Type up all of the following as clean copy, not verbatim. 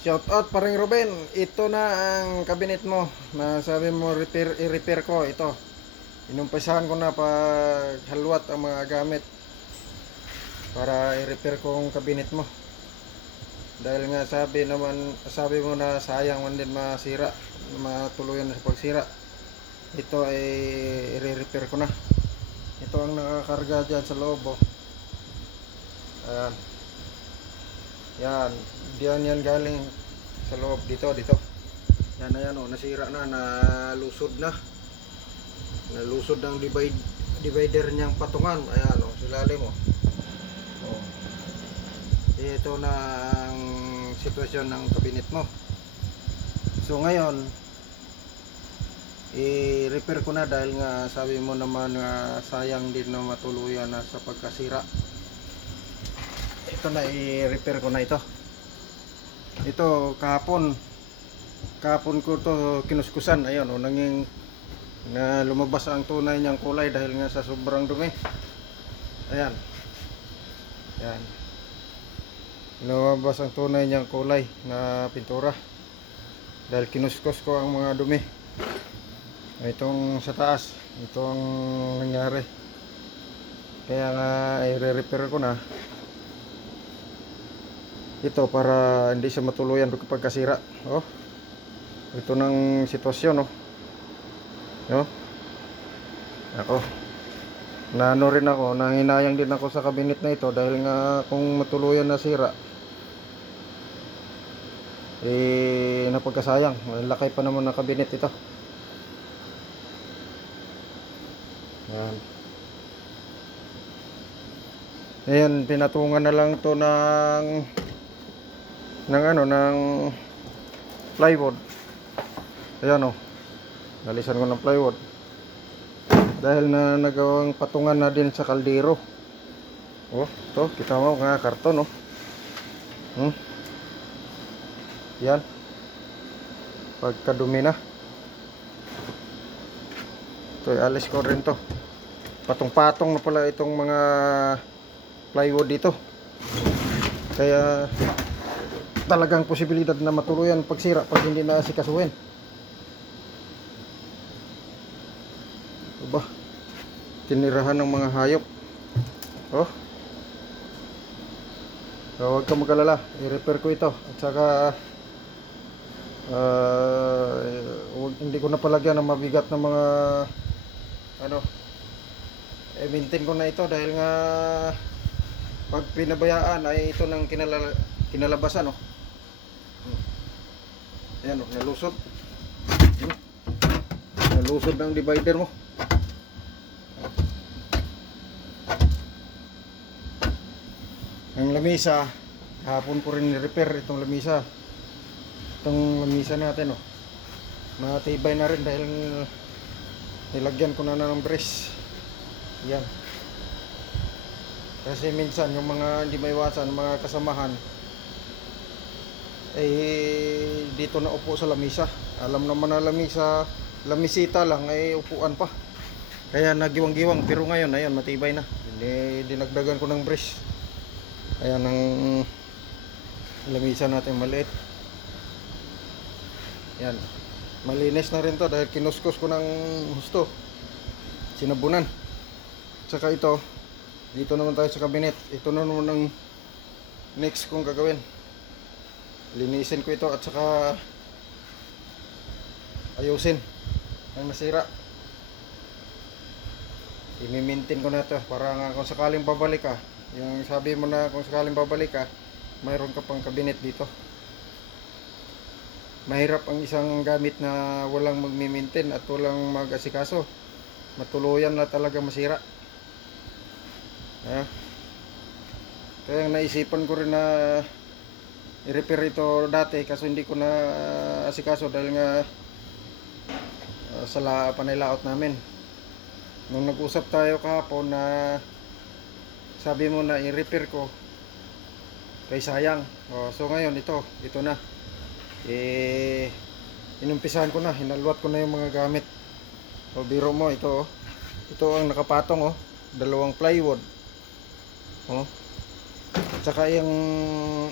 Shout out paring Ruben, ito na ang cabinet mo na sabi mo i-repair ko. Ito, inumpisahan ko na pag halwat ang mga gamit para i-repair ko ang cabinet mo. Dahil nga sabi mo na sayang man din masira, matuluyan na sa pagsira. Ito ay i-repair ko na. Ito ang nakakarga dyan sa loob, oh. Ayan. Yan, yan galing sa loob dito. Yan, ayan, oh, nasira na, nalusod ng divider niyang patungan. Ayan, oh, silalim, oh. Oh. Ito na ang sitwasyon ng cabinet mo. So ngayon, i-repair ko na dahil nga sabi mo naman nga sayang din na matuluyan na sa pagkasira. Ito na, i-repair ko na ito. Ito kahapon ko to kinuskusan. Ayun, oh, nanging na lumabas ang tunay niyang kulay dahil nga sa sobrang dumi. Ayan. Yan. Lumabas ang tunay niyang kulay na pintura dahil kinuskus ko ang mga dumi. Itong sa taas, ito ang nangyari. Kaya nga i-repair ko na ito para hindi siya matuluyan kapag kasira. Oh, ito ng sitwasyon, oh. No? Ako, naano rin ako, nanginayang din ako sa cabinet na ito dahil nga kung matuluyan na sira, napagkasayang. Malaki pa naman ng cabinet ito. Yan. Ayan, pinatungan na lang to ng plywood. Ayan, oh, nalisan ko ng plywood dahil na nagawang patungan na din sa kaldero. Oh, to kita mo nga karton, oh. Yan, pagkadumi na ito, alis ko rin to. Patong-patong na pala itong mga plywood dito, kaya talagang posibilidad na matuluyan pagsira pag hindi na asikasuhin. Aba, tinirahan ng mga hayop. Oh, so, huwag ka mag-alala, i-repair ko ito at saka hindi ko na palagyan ng mabigat na mga maintain ko na ito dahil nga pag pinabayaan ay ito ng kinalabasan, oh. Ayan, oh, nalusod ng divider mo. Ang lamisa, hapon ko rin ni-repair itong lamisa. Itong lamisa natin, oh, matibay na rin dahil nilagyan ko na ng brace. Yan. Kasi minsan yung mga hindi maiwasan, mga kasamahan dito na upo sa lamisa. Alam naman na lamisita lang ay upuan pa. Kaya nagiwang-giwang, pero ngayon ayan, matibay na. Dinagdagan ko ng brace. Ayan ang lamisa natin maliit. Yan. Malinis na rin to dahil kinuskus ko ng husto. Sinabunan. Tsaka ito, dito naman tayo sa cabinet. Ito na naman ang next kong gagawin. Linisin ko ito at saka ayusin ang nasira. I-maintain ko na ito para nga kung sakaling babalik ka, yung sabi mo na kung sakaling babalik ka, mayroon ka pang cabinet dito. Mahirap ang isang gamit na walang magmi-maintain at walang mag-asikaso. Matuluyan na talaga masira. Kaya naisipan ko rin na i-repair ito dati kaso hindi ko na asikaso dahil nga sa panay-layout namin. Nung nag-usap tayo kahapon na sabi mo na i-repair ko kay sayang. So ngayon ito na. Inumpisahan ko na, hinalwat ko na yung mga gamit. O biro mo ito, oh. Ito ang nakapatong, oh, dalawang plywood. Oh. Tsaka yung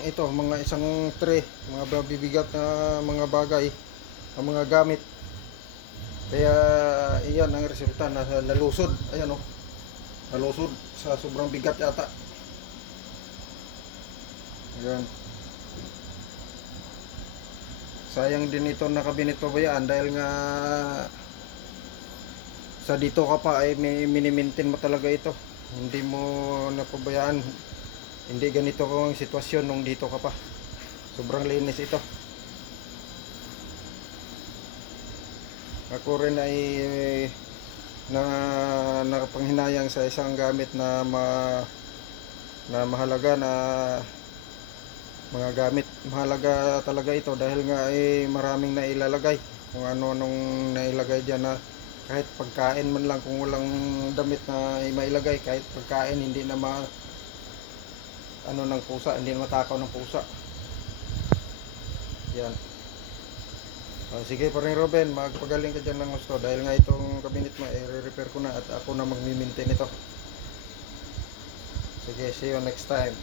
ito, mga isang tray, mga bibigat na mga bagay, ang mga gamit. Kaya iyan ang resulta na nalusod. Ayan oh, nalusod sa sobrang bigat yata. Ayan. Sayang din ito na kabinet pabayaan dahil nga sa dito ka pa ay minimintin mo talaga ito. Hindi mo napabayaan. Hindi ganito ang sitwasyon nung dito ka pa. Sobrang linis ito. Ako rin ay nakapanghinayang sa isang gamit na mahalaga na mga gamit. Mahalaga talaga ito dahil nga ay maraming nailalagay. Kung ano nung nailagay diyan na kahit pagkain man lang, kung walang damit na mailagay, kahit pagkain hindi na ano ng pusa, hindi na matakaw ng pusa. Yan. Sige pa rin Ruben, magpagaling ka dyan ng gusto dahil nga itong cabinet mo i-repair ko na at ako na magmi-maintain ito. Sige, see you next time.